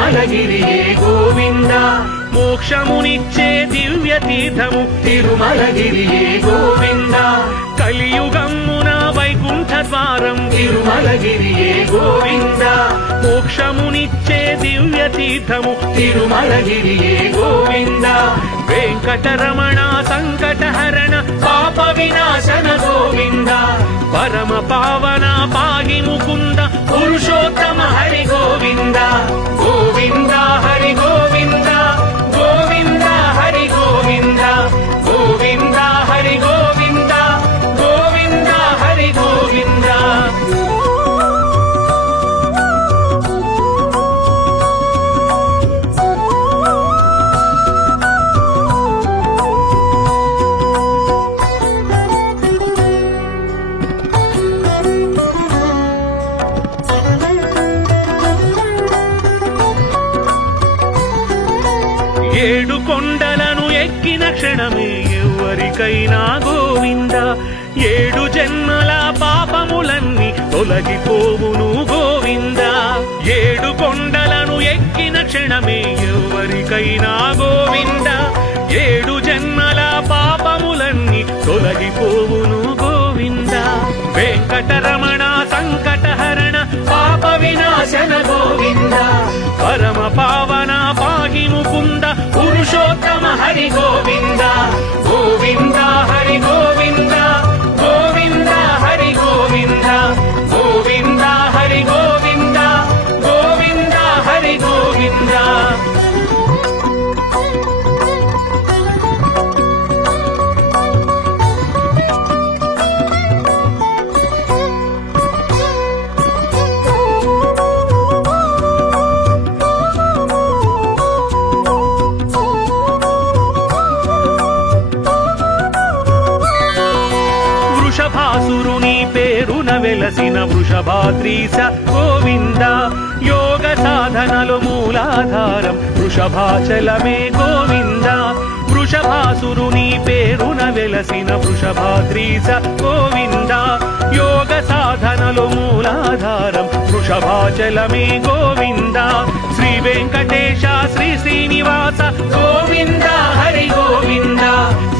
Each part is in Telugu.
తిరుమలగిరియే గోవింద మోక్షమునిచ్చే దివ్య తీర్థము తిరుమలగిరియే గోవింద కలియుగమ్మున వైకుంఠ ద్వారం తిరుమలగిరియే గోవింద మోక్షమునిచ్చే దివ్య తీర్థము తిరుమలగిరియే గోవింద వెంకటరమణ సంకటహరణ పాప వినాశన గోవింద పరమ పావన పాగి ముకుంద పురుషోత్తమ హరి గోవింద గోవింద హరి గోవింద గోవింద హరి గోవింద గోవింద హరి గోవింద గోవింద హరి గోవింద ఏడు కొండలను ఎక్కిన క్షణమే ఎవరికైనా గోవింద ఏడు జన్మల పాపములన్నీ తొలగిపోవును గోవింద ఏడు కొండలను ఎక్కిన క్షణమే ఎవరికైనా గోవింద ఏడు జన్మల పాపములన్నీ తొలగిపోవును గోవింద వెంకటరమణ సంకటహరణ పాప వినాశన గోవింద పరమ పావన పాగి ముకుంద పురుషోత్తమ హరి గోవింద గోవింద హరి గోవింద గోవింద హరి గోవింద గోవింద హరి గోవింద గోవింద హరి గోవింద వృషభాసురుని పేరున వెలసిన వృషభాద్రీశ గోవింద యోగ సాధనలు మూలాధారం వృషభాచలమే గోవింద వృషభాసురుని పేరున వెలసిన వృషభాద్రీశ గోవింద యోగ సాధనలు మూలాధారం వృషభాచలమే గోవింద శ్రీ వెంకటేశ శ్రీ శ్రీనివాస గోవింద హరి గోవింద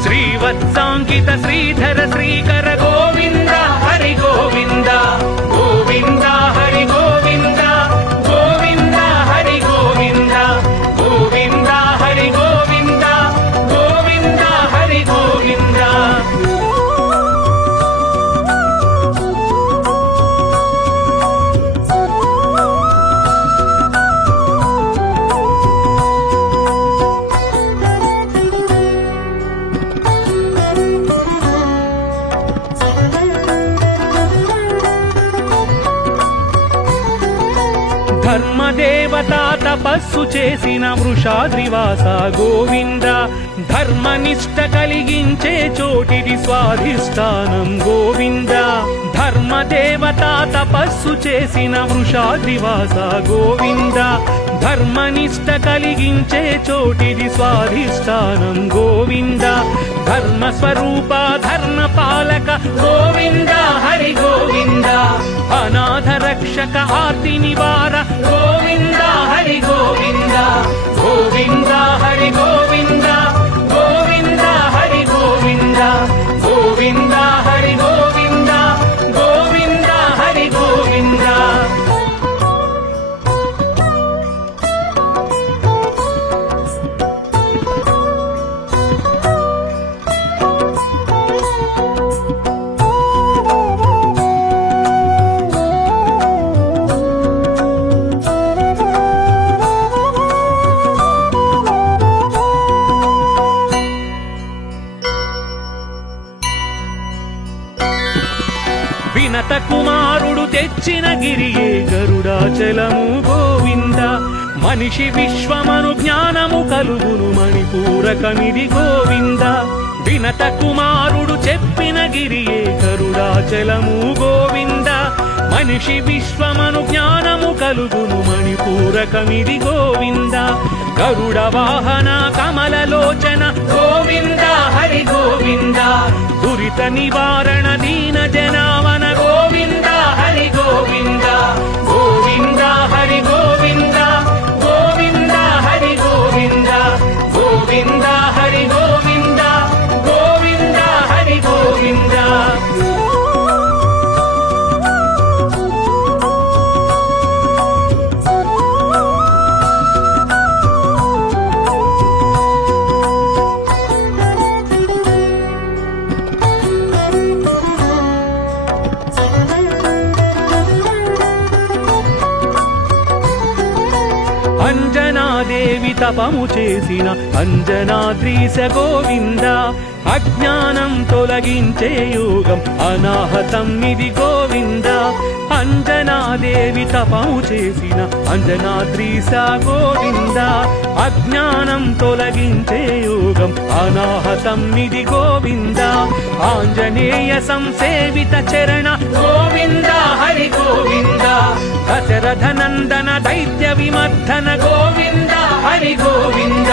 శ్రీవత్సాంకిత శ్రీధర శ్రీకర గోవింద హరి గోవింద గోవింద హరి గోవింద గోవింద హరి గోవింద గోవింద హరి గోవింద గోవింద హరి గోవింద ధర్మదేవత తపస్సు చేసిన వృషాద్రివాస గోవింద ధర్మనిష్ట కలిగించే చోటిది స్వాధిష్టానం గోవింద ధర్మదేవత తపస్సు చేసిన వృషాద్రివాస గోవింద ధర్మనిష్ట కలిగించే చోటిది స్వాధిష్టానం గోవింద ధర్మస్వరూప ధర్మ పాలక గోవింద హరి గోవింద అనాథ రక్షక ఆర్తి నివార గోవింద హరి గోవింద గోవింద హరి గోవింద గోవింద హరి గోవింద గోవింద హరి గోవింద గోవింద హరి గోవింద వినత కుమారుడు తెచ్చిన గిరియే గరుడాచలము గోవింద మనిషి విశ్వమను జ్ఞానము కలుగును మణిపూరకమిది గోవింద వినత కుమారుడు చెప్పిన గిరియే గరుడాచలము గోవింద మనిషి విశ్వమను జ్ఞానము కలుగును మణిపూరకమిది గోవింద గరుడ వాహన కమలలోచన గోవింద హరి గోవింద దురిత నివారణ దీన జనావన గోవింద హరి గోవింద గోవింద హరి గోవింద గోవింద అంజనాదేవి తపము చేసిన అంజనాద్రీశ గోవింద అజ్ఞానం తొలగించే యోగం అనాహతం ఇది గోవింద అంజనాదేవి తపము చేసిన అంజనాద్రీశ గోవింద అజ్ఞానం తొలగించే యోగం అనాహతం ఇది గోవింద ఆంజనేయ సంసేవిత చరణ గోవింద హరి గోవింద దశరథ నందన దైత్య విమర్ధన గోవింద హరి గోవింద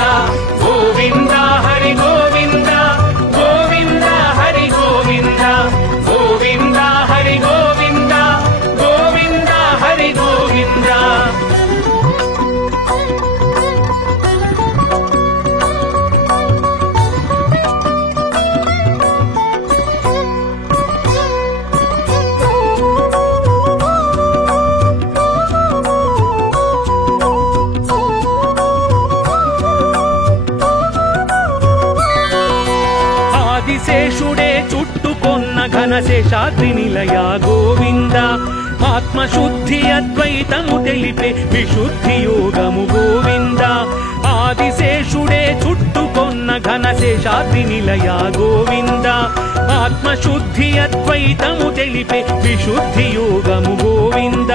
గోవింద హరి గోవింద గోవింద హరి గోవింద గోవింద హరి గోవింద గోవింద హరి గోవింద ఆదిశేషుడే చుట్టుకొన్న ఘనశేషాద్రి నిలయ గోవింద ఆత్మశుద్ధి అద్వైతము తెలిపే విశుద్ధి యోగము గోవింద ఆదిశేషుడే చుట్టుకొన్న ఘనశేషాద్రి నిలయ గోవింద ఆత్మశుద్ధి అద్వైతము తెలిపే విశుద్ధి యోగము గోవింద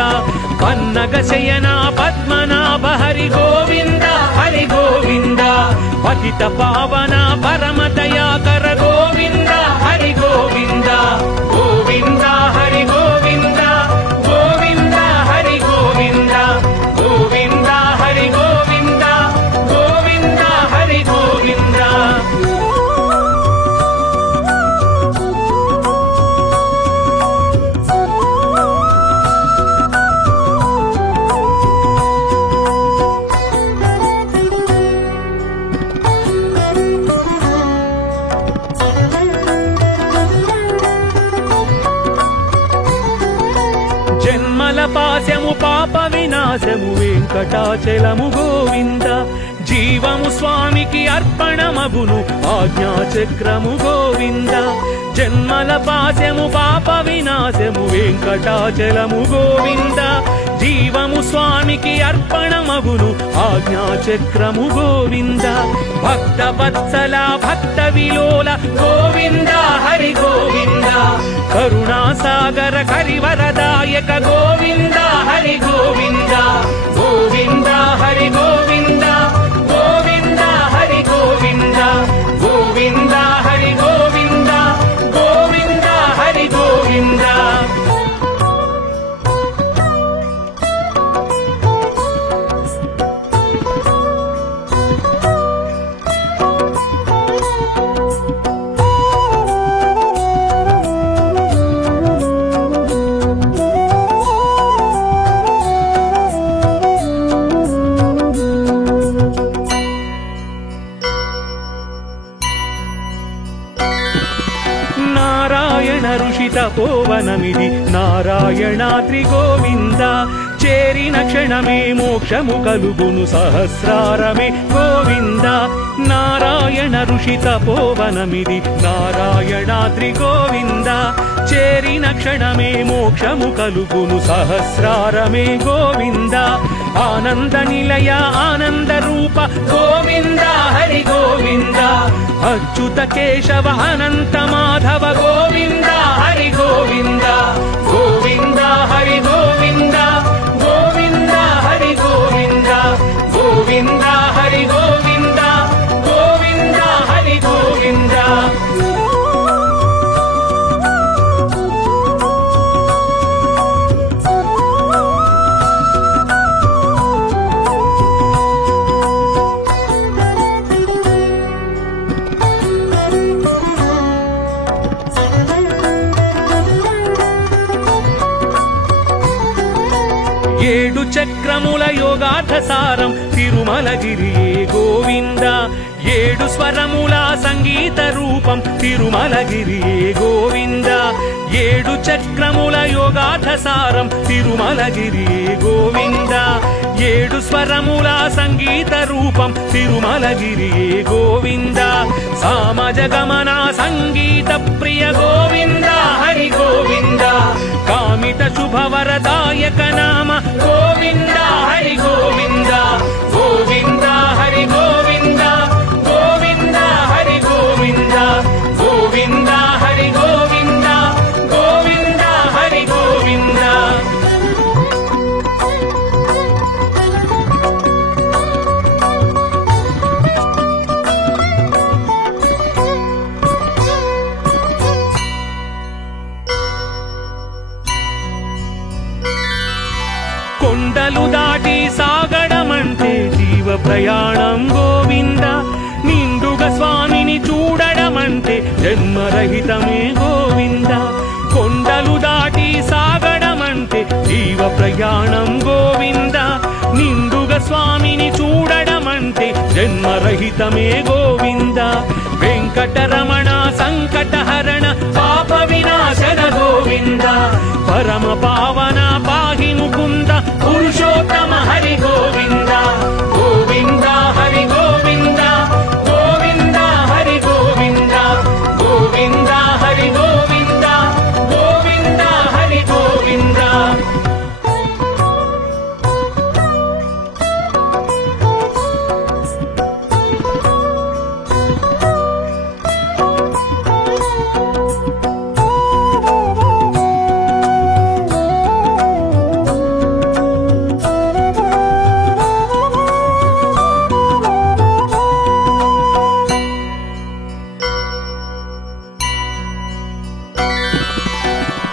పన్నగ శయన పద్మనాభ హరి గోవింద హరి గోవింద పతిత పావన పరమ దయాకర గోవింద హరి గోవింద గోవింద హరి గోవింద గోవింద హరి గోవింద గోవింద హరి గోవింద గోవింద హరి గోవింద జన్మల పాశము పాప వినాశము వెంకటాచలము గోవింద జీవము స్వామికి అర్పణమగును ఆజ్ఞాచక్రము గోవింద జన్మల పాశము పాప వినాశము వెంకటాచలము గోవింద జీవము స్వామికి అర్పణమగును ఆజ్ఞాచక్రము గోవింద భక్త వత్సల భక్త విలోల గోవింద హరి గోవింద కరుణాసాగర కరివరదాయక గోవింద హరి గోవింద గోవింద హరి గోవింద గోవింద హరి గోవింద గోవింద హరి గోవింద గోవింద హరి గోవింద నారాయణ ఋషి తపోవనమిది నారాయణాద్రి గోవింద చేరిన క్షణమే మోక్షము కలుగును సహస్రారమే గోవింద నారాయణ ఋషి తపోవనమిది నారాయణాద్రి గోవింద చేరిన క్షణమే మోక్షము కలుగును సహస్రారమే గోవింద ఆనంద నిలయ ఆనంద రూప గోవింద హరి గోవింద అచ్యుత కేశవ అనంత మాధవ గోవింద హరి గోవింద గోవింద హరి గోవింద గోవింద హరి గోవింద గోవింద హరి గోవింద గోవింద హరి గోవింద ఏడు చక్రముల యోగార్థ సారం తిరుమలగిరియే గోవింద ఏడు స్వరముల సంగీత రూపం తిరుమలగిరియే గోవింద ఏడు చక్రముల యోగార్థ సారం తిరుమలగిరియే గోవింద ఏడు స్వరముల సంగీత రూపం తిరుమలగిరియే గోవింద సామజ గమన సంగీత ప్రియ గోవింద హరి గోవింద కామిత శుభవరదాయక నామ గోవింద హరి గోవింద ప్రయాణం గోవింద నిండుగా స్వామిని చూడడమంటే జన్మరహితమే గోవింద కొండలు దాటి సాగడమంటే జీవ ప్రయాణం గోవింద నిండుగా స్వామిని చూడడమంటే జన్మరహితమే గోవింద వెంకటరమణ సంకటహరణ పాప వినాశన గోవింద పరమ పావన పాహి ముకుంద పురుషోత్తమ హరి గోవింద గోవింద హరి గోవింద గోవింద హరి గోవింద గోవింద హరి గోవింద గోవింద హరి గోవింద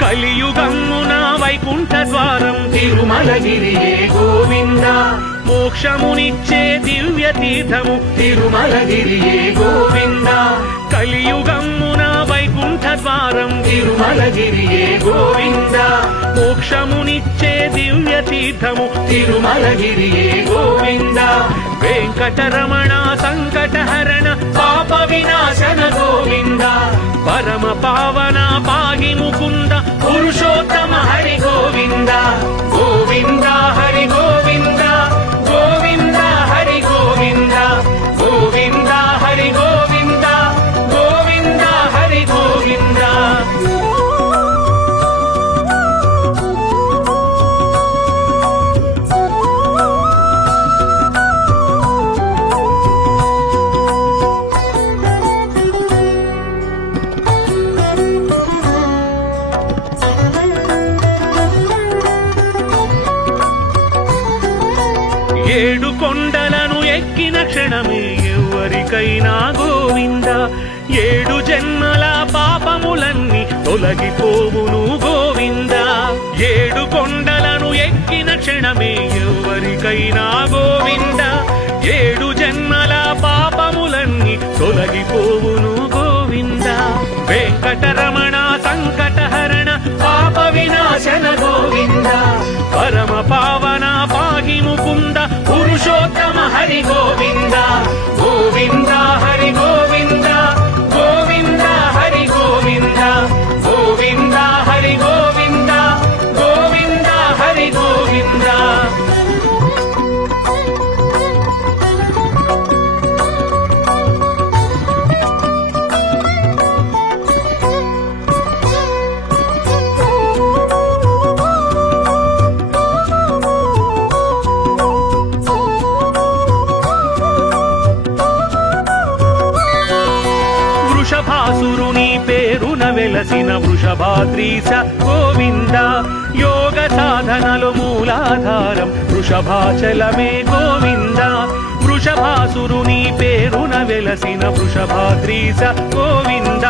కలియుగమ్మున వైకుంఠ ద్వారం తిరుమలగిరియే గోవింద మోక్షమునిచ్చే దివ్య తీర్థము తిరుమలగిరియే గోవింద కలియుగమ్మున వైకుంఠ ద్వారం తిరుమలగిరియే గోవింద మోక్షమునిచ్చే దివ్య తీర్థము తిరుమలగిరియే గోవింద వెంకటరమణ సంకటహరణ పాప వినాశన గోవింద పరమ పావన పాహి ముకుంద పురుషోత్తమ హరి గోవింద గోవింద హరి గోవింద గోవింద హరి గోవింద గోవింద హరి గోవింద గోవింద హరి గోవింద ఏడు కొండలను ఎక్కిన క్షణమే ఎవరికైనా గోవింద ఏడు జన్మల పాపములన్నీ తొలగిపోవును గోవింద ఏడు కొండలను ఎక్కిన క్షణమే ఎవరికైనా గోవింద ఏడు జన్మల పాపములన్నీ తొలగిపోవును గోవింద వెంకటరమణ సంకటహరణ పాప వినాశన గోవింద పరమ పావన పాహి ముకుంద పురుషోత్తమ హరి గోవింద గోవింద హరి గోవింద గోవింద హరి గోవింద గోవింద హరి గోవింద గోవింద హరి గోవింద వృషభాసురుని పేరున వెలసిన వృషభాద్రీశ గోవింద యోగ సాధనలు మూలాధారం వృషభాచలమే గోవింద వృషభాసురుని పేరున వెలసిన వృషభాద్రీశ గోవింద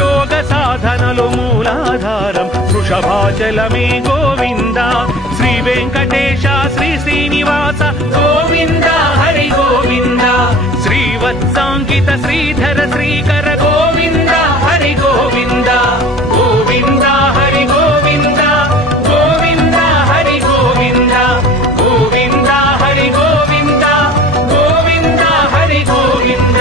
యోగ సాధనలు మూలాధారం వృషభాచలమే గోవింద శ్రీ వెంకటేశ శ్రీ శ్రీనివాస గోవింద హరి గోవింద శ్రీవత్సాంకిత శ్రీధర శ్రీకర గోవింద హరి గోవింద గోవింద హరి గోవింద గోవింద హరి గోవింద గోవింద హరి గోవింద గోవింద హరి గోవింద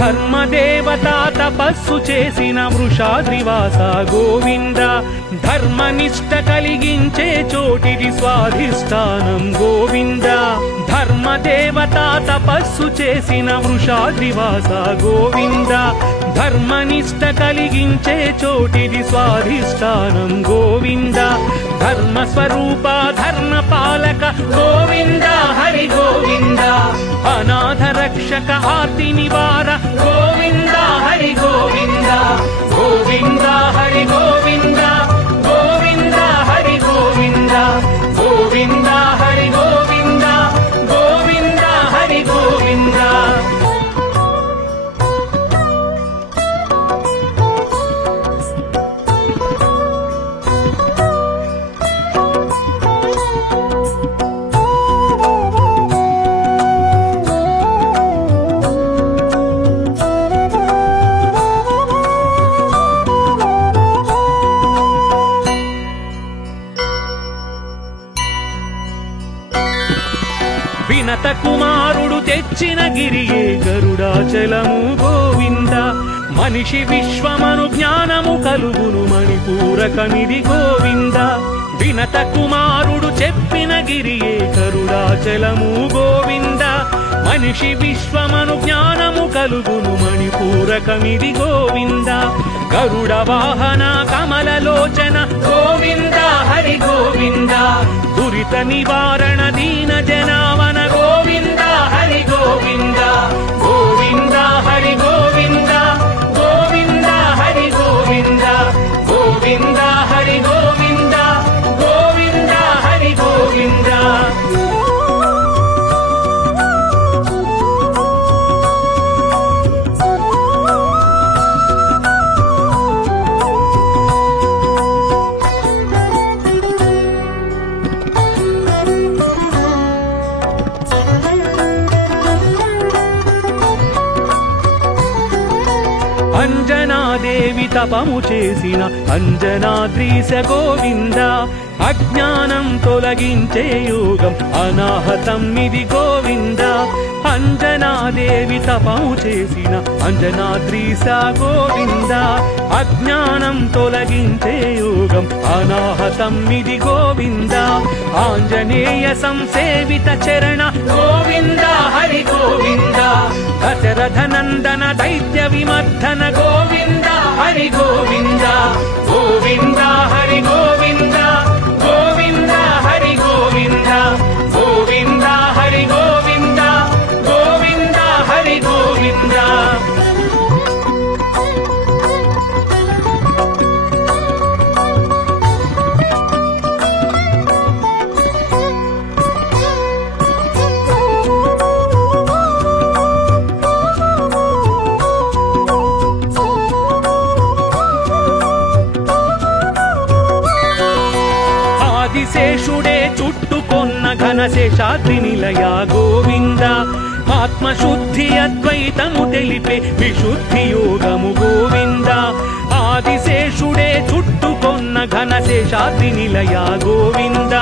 ధర్మదేవత తపస్సు చేసిన వృషాద్రివాస గోవింద ధర్మనిష్ట కలిగించే చోటిది స్వాధిష్టానం గోవింద ధర్మదేవత తపస్సు చేసిన వృషాద్రివాస గోవింద ధర్మనిష్ట కలిగించే చోటిది స్వాధిష్టానం గోవింద ధర్మస్వరూప ధర్మపాలక గోవింద హరి గోవింద అనాథ రక్షక ఆర్తి నివార గోవింద హరి గోవింద గోవింద హరి గోవింద గోవింద వినత కుమారుడు తెచ్చిన గిరియే గరుడాచలము గోవింద మనిషి విశ్వమను జ్ఞానము కలుగును మణిపూరకమిది గోవింద వినత కుమారుడు చెప్పిన గిరియే గరుడాచలము గోవింద మనిషి విశ్వమను జ్ఞానము కలుగును మణిపూరకమిది గోవింద గరుడ వాహన కమలలోచన గోవింద హరి గోవింద దురిత నివారణ దీన జనావన గోవింద హరి గోవింద గోవింద హరి గోవింద గోవింద హరి గోవింద గోవింద హరి గోవింద గోవింద హరి గోవింద అంజనాదేవి తపము చేసిన అంజనాద్రీశ గోవింద అజ్ఞానం తొలగించే యోగం అనాహతం ఇది గోవింద అంజనాదేవి తపము చేసిన అంజనాద్రీశ గోవింద అజ్ఞానం తొలగించే యోగం అనాహతం ఇది గోవింద ఆంజనేయ సంసేవిత చరణ గోవింద హరి గోవింద దశరథ నందన దైత్య విమర్ధన గోవింద హరి గోవింద గోవింద హరి గోవింద గోవింద హరి గోవింద గోవింద హరి గోవింద గోవింద హరి గోవింద ఆదిశేషుడే చుట్టుకొన్న ఘనశేషాద్రి నిలయ గోవింద ఆత్మశుద్ధి అద్వైతము తెలిపే విశుద్ధి యోగము గోవింద ఆదిశేషుడే చుట్టుకొన్న ఘనశేషాద్రి నిలయ గోవింద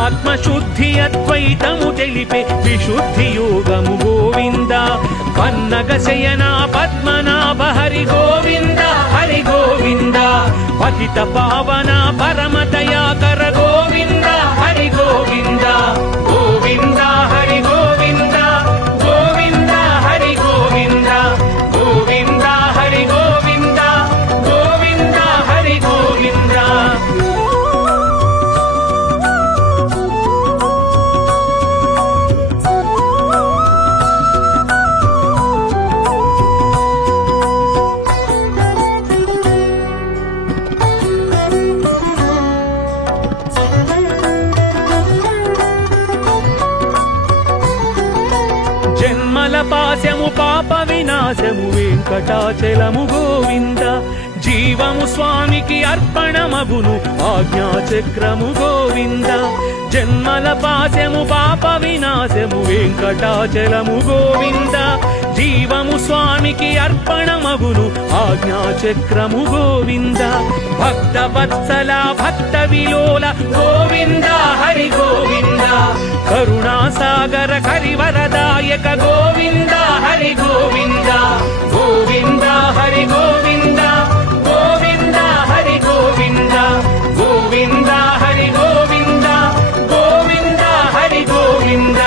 ఆత్మశుద్ధి అద్వైతము తెలిపే విశుద్ధి యోగము గోవింద పన్నగ శయన పద్మనాభ హరి గోవింద హరి గోవింద పతిత పావన పరమ దయాకర గోవింద హరి గోవింద గోవింద హరి గోవింద గోవింద హరి గోవింద గోవింద హరి గోవింద గోవింద హరి గోవింద జన్మల పాశము పాప వినాశము వెంకటాచలము గోవింద జీవము స్వామికి అర్పణమగును ఆజ్ఞాచక్రము గోవింద జన్మల పాశము పాప వినాశము వెంకటాచలము గోవింద జీవము స్వామికి అర్పణమగును ఆజ్ఞాచక్రము గోవింద భక్త వత్సల భక్త విలోల గోవింద హరి గోవింద కరుణాసాగర హరివరదాయక గోవింద హరి గోవింద గోవింద హరి గోవింద గోవింద హరి గోవింద గోవింద హరి గోవింద గోవింద హరి గోవింద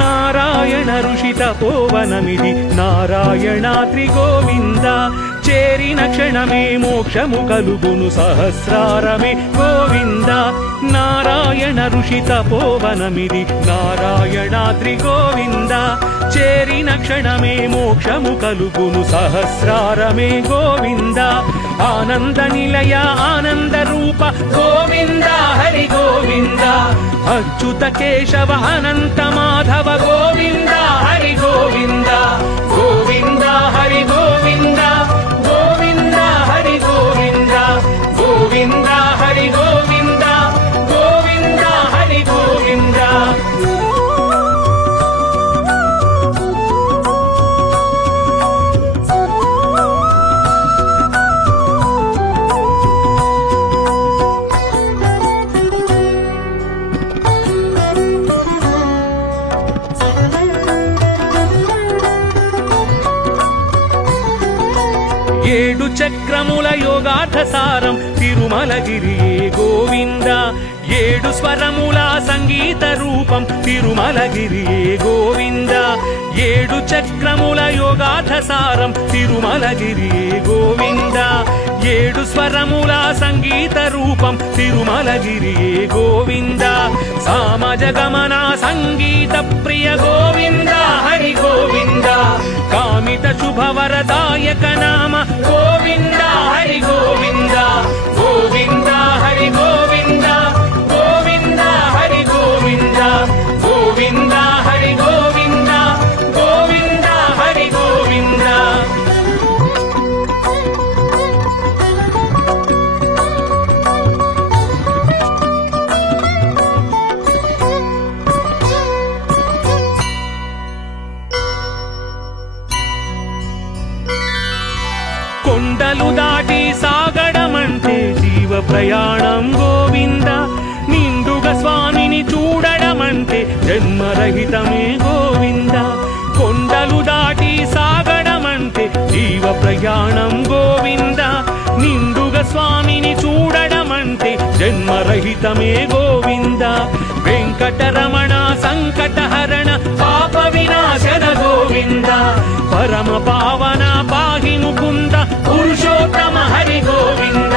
నారాయణ ఋషి తపోవనమిది నారాయణాద్రి గోవింద చేరిన క్షణమే మోక్షము కలుగును సహస్రారమే గోవింద నారాయణ ఋషి తపోవనమిది నారాయణాద్రి గోవింద చేరిన క్షణమే మోక్షము కలుగును సహస్రారమే గోవింద ఆనంద నిలయ ఆనంద రూప గోవింద హరి గోవింద అచ్యుత కేశవ అనంత మాధవ గోవింద హరి గోవింద గోవింద గోవింద గోవింద హరి గోవింద గోవింద హరి గోవింద గోవింద హరి గోవింద. ఏడు చక్రముల యోగార్థ సారం తిరుమలగిరియే గోవింద ఏడు స్వరముల సంగీత రూపం తిరుమలగిరియే గోవింద ఏడు చక్రముల యోగార్థ సారం తిరుమలగిరియే గోవింద ఏడు స్వరముల సంగీత రూపం తిరుమలగిరియే గోవింద సామజ గమన సంగీత ప్రియ గోవింద హరి గోవింద కామిత శుభవరదాయక నామ గోవింద హరి గోవింద గోవింద హరి గోవింద గోవింద హరి గోవింద గోవింద హరి గోవింద గోవింద హరి గోవింద. కొండలు దాటి సాగడమంటే జీవ ప్రయాణం గోవింద నిండుగా స్వామిని చూడడమంటే జన్మరహితమే గోవింద కొండలు దాటి సాగడమంటే జీవ ప్రయాణం గోవింద నిండుగా స్వామిని చూడడమంటే జన్మరహితమే గోవింద వెంకటరమణ సంకటహరణ పాప వినాశన గోవింద పరమ పావన పాహి ముకుంద పురుషోత్తమ హరి గోవింద